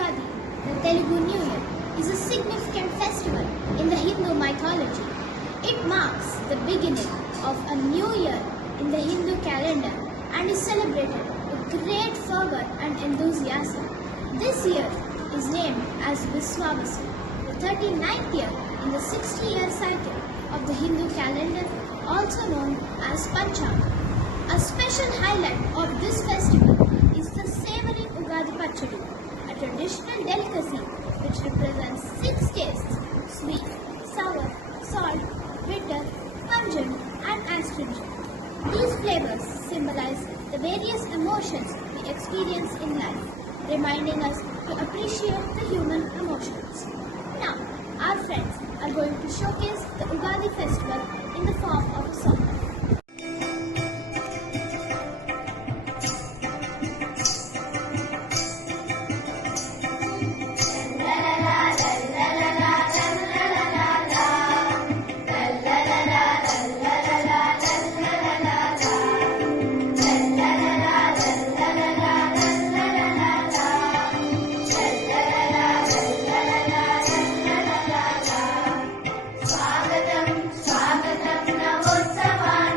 Ugadi, the Telugu New Year, is a significant festival in the Hindu mythology. It marks the beginning of a new year in the Hindu calendar and is celebrated with great fervor and enthusiasm. This year is named as Viswavasu, the 39th year in the 60-year cycle of the Hindu calendar, also known as Panchanga. A special highlight of this festival is the savory Ugadi Pachadi, a traditional delicacy which represents 6 tastes: sweet, sour, salt, bitter, pungent, and astringent. These flavors symbolize the various emotions we experience in life, reminding us to appreciate the human emotions. Now, our friends are going to showcase the Ugadi festival in the form of a song. स्वागतं स्वागतं नवोत्सवाय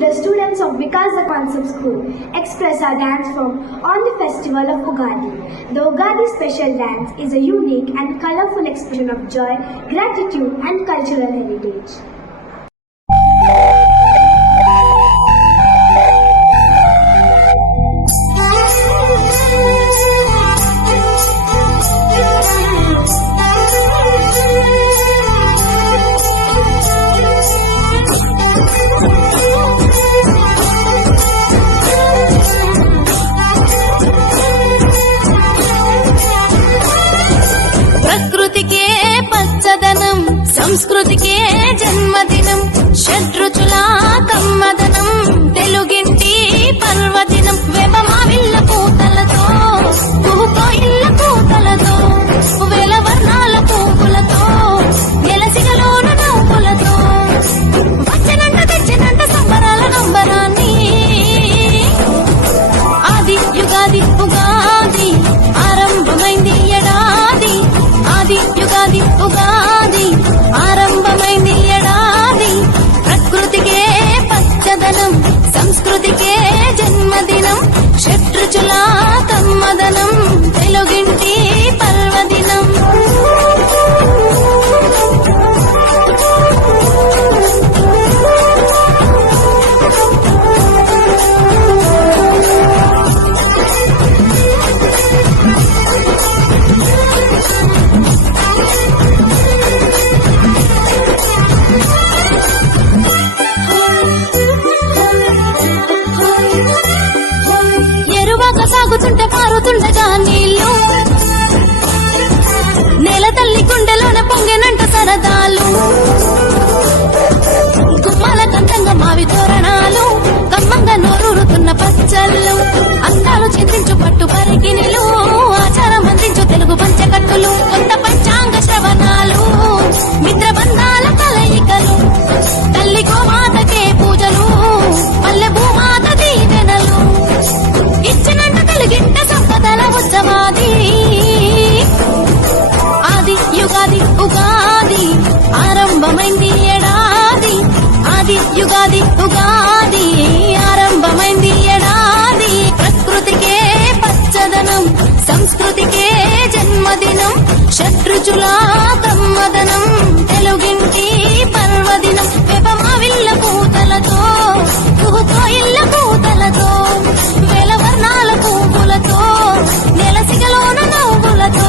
the students of Vikasa Concept School express our dance form on the festival of Ugadi. The Ugadi special dance is a unique and colorful expression of joy, gratitude and cultural heritage. ప్రకృతికే పచ్చదనం, సంస్కృతికే జన్మదినం, షడ్రుచుల కమ్మదనం, తెలుగింటి పర్వదినం. వేపమావిళ్ళ పూతలతో, పువ్వుకోయిళ్ళ పూతలతో, వేల వర్ణాల పువ్వులతో, నెలసిగలోన నవ్వులతో, వచ్చనంట తెచ్చినంట సంబరాల నంబరాన్ని. ఆది యుగాది ఉగాది ఆరంభమైంది ఎడాది, ఆది యుగాది ఉగాది ఆరంభమైంది ఎడాది. ప్రకృతికే పచ్చదనం, సంస్కృతికే జన్మదినం, షట్రుచుల కమ్మదనం, తెలుగింటి పర్వదినం. ఎరువాక సాగుతుంటే పారుతుండగా నీళ్ళు, నేల తల్లి గుండెలోన పొంగెనంట సరదాలు. గుమ్మాల కందంగా మావి తోరణాలు, కమ్మంగా నోరూరుతున్న పచ్చళ్ళు, అందాలు చింతించు పట్టు పరికిణిలు, ఆచారం అందించు తెలుగు పంచకట్టులు, కొత్త పంచాంగ శ్రవణాలు, మిత్రబంధాల కలయికలు, తల్లి గోమాతకే పూజలు, పల్లె భూమాత దీవెనలు, ఇచ్చినంత కలిగింట సంపదల ఉత్సవాది. ఆది యుగాది ఉగాది ఆరంభమైంది ఎడాది, ఆది యుగాది ఉగాది ఆరంభమైంది ఎడాది. ప్రకృతికే పచ్చదనం, సంస్కృతికే జన్మదినం, షట్రుచుల కమ్మదనం, తెలుగింటి పర్వదినం. వేపమావిళ్ళ పూతలతో, పువ్వుకోయిళ్ళ పూతలతో, వేల వర్ణాల పువ్వులతో, నెలసిగలోన నవ్వులతో,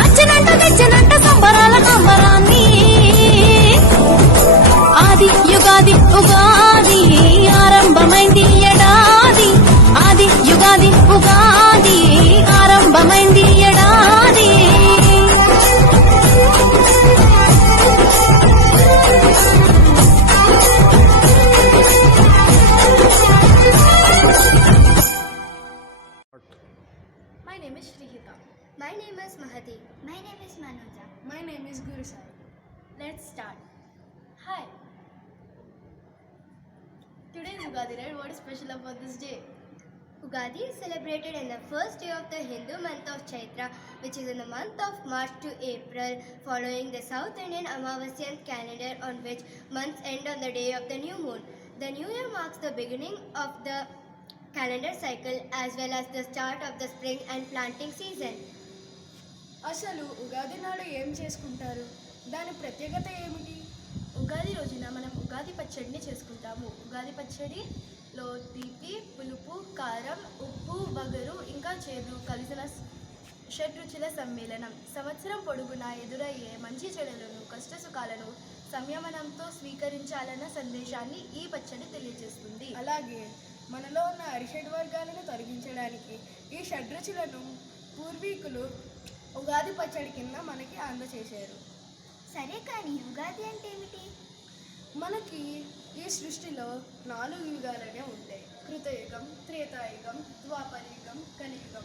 వచ్చినంట తెచ్చినంట సంబరాల కంబరాన్ని. ఆది యుగాది ఉగాది ఆరంభమైంది ఎడాది, ఆది యుగాది ఉగాది ఆరంభమైంది ఎడాది. My name is Shrihita. My name is Mahati. My name is Manuja. My name is Guru Sai. Let's start. Hi. Today is Ugadi, right? What is special about this day? Ugadi is celebrated in the first day of the Hindu month of Chaitra, which is in the month of March to April, following the South Indian Amavasyan calendar, on which months end on the day of the new moon. The new year marks the beginning of the calendar cycle as well as the start of the spring and planting season. అసలు ఉగాది నాడు ఏం చేసుకుంటారు? దాని ప్రత్యేకత ఏమిటి? ఉగాది రోజున మనం ఉగాది పచ్చడిని చేసుకుంటాము. ఉగాది పచ్చడిలో తీపి, పులుపు, కారం, ఉప్పు, వగరు ఇంకా చేదు కలిసిన షడ్రుచుల సమ్మేళనం. సంవత్సరం పొడుగునా ఎదురయ్యే మంచి చెడులను, కష్టసుఖాలను సంయమనంతో స్వీకరించాలన్న సందేశాన్ని ఈ పచ్చడి తెలియజేస్తుంది. అలాగే మనలో ఉన్న అరిషడ్ వర్గాలను తొలగించడానికి ఈ షడ్రుచులను పూర్వీకులు ఉగాది పచ్చడి కింద మనకి అందచేశారు. సరే, కానీ ఉగాది అంటే ఏమిటి? మనకి ఈ సృష్టిలో 4 యుగాలనే ఉంటాయి. కృతయుగం, త్రేతాయుగం, ద్వాపరయుగం, కలియుగం.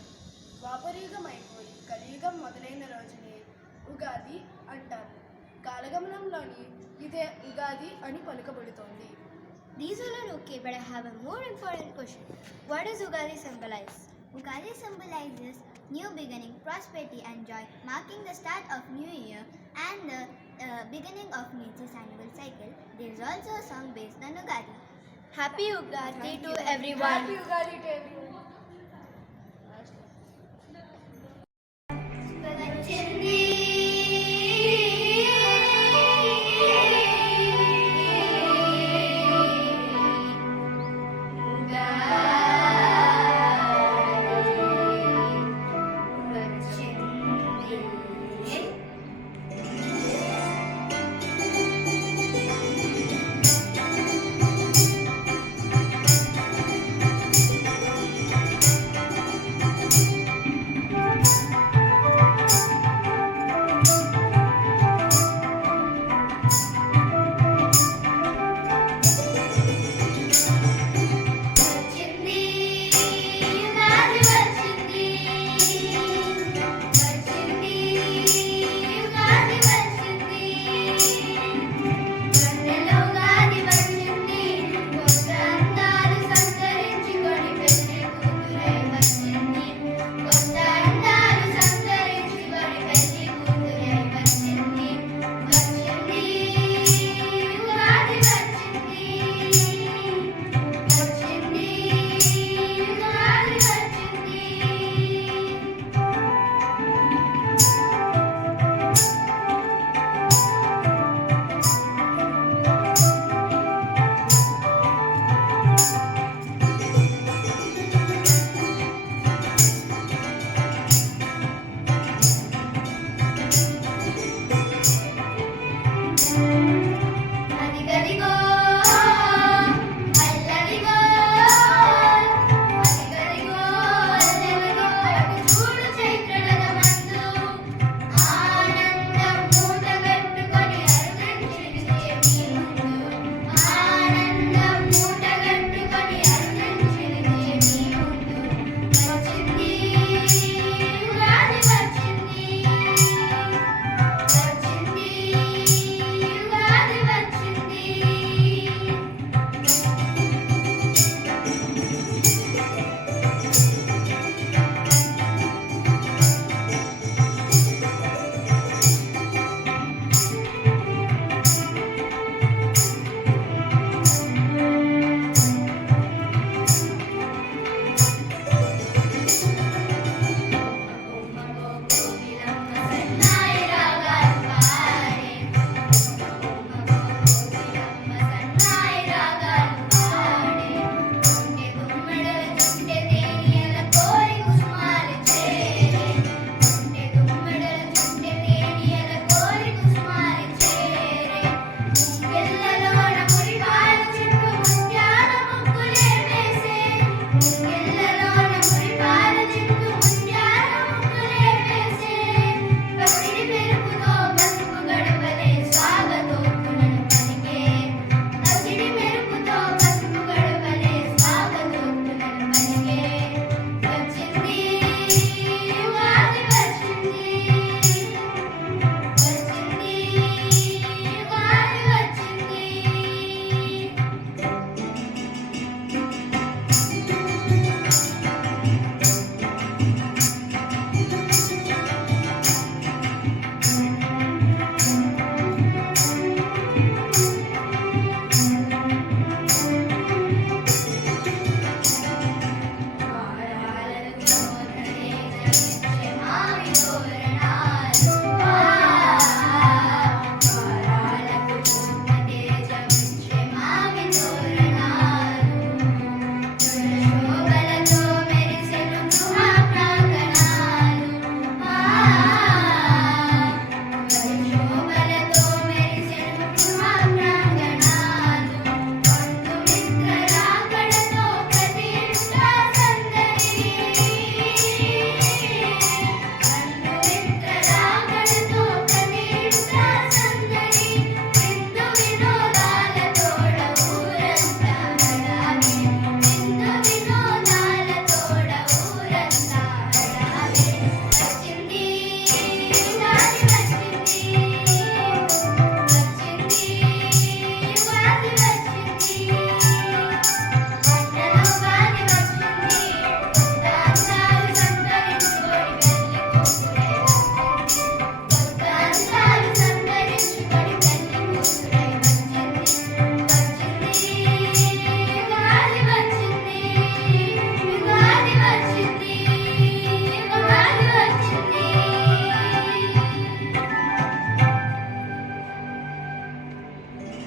ద్వాపరయుగం అయిపోయి కలియుగం మొదలైన రోజుని ఉగాది అంటారు. కాలగమనంలోని ఇదే ఉగాది అని పలుకబడుతోంది. These all are okay, but I have a more important question. What does Ugadi symbolize? Ugadi symbolizes new beginning, prosperity and joy, marking the start of new year and the beginning of nature's annual cycle. There is also a song based on Ugadi. Happy Ugadi to everyone. Ugadi to everyone. The children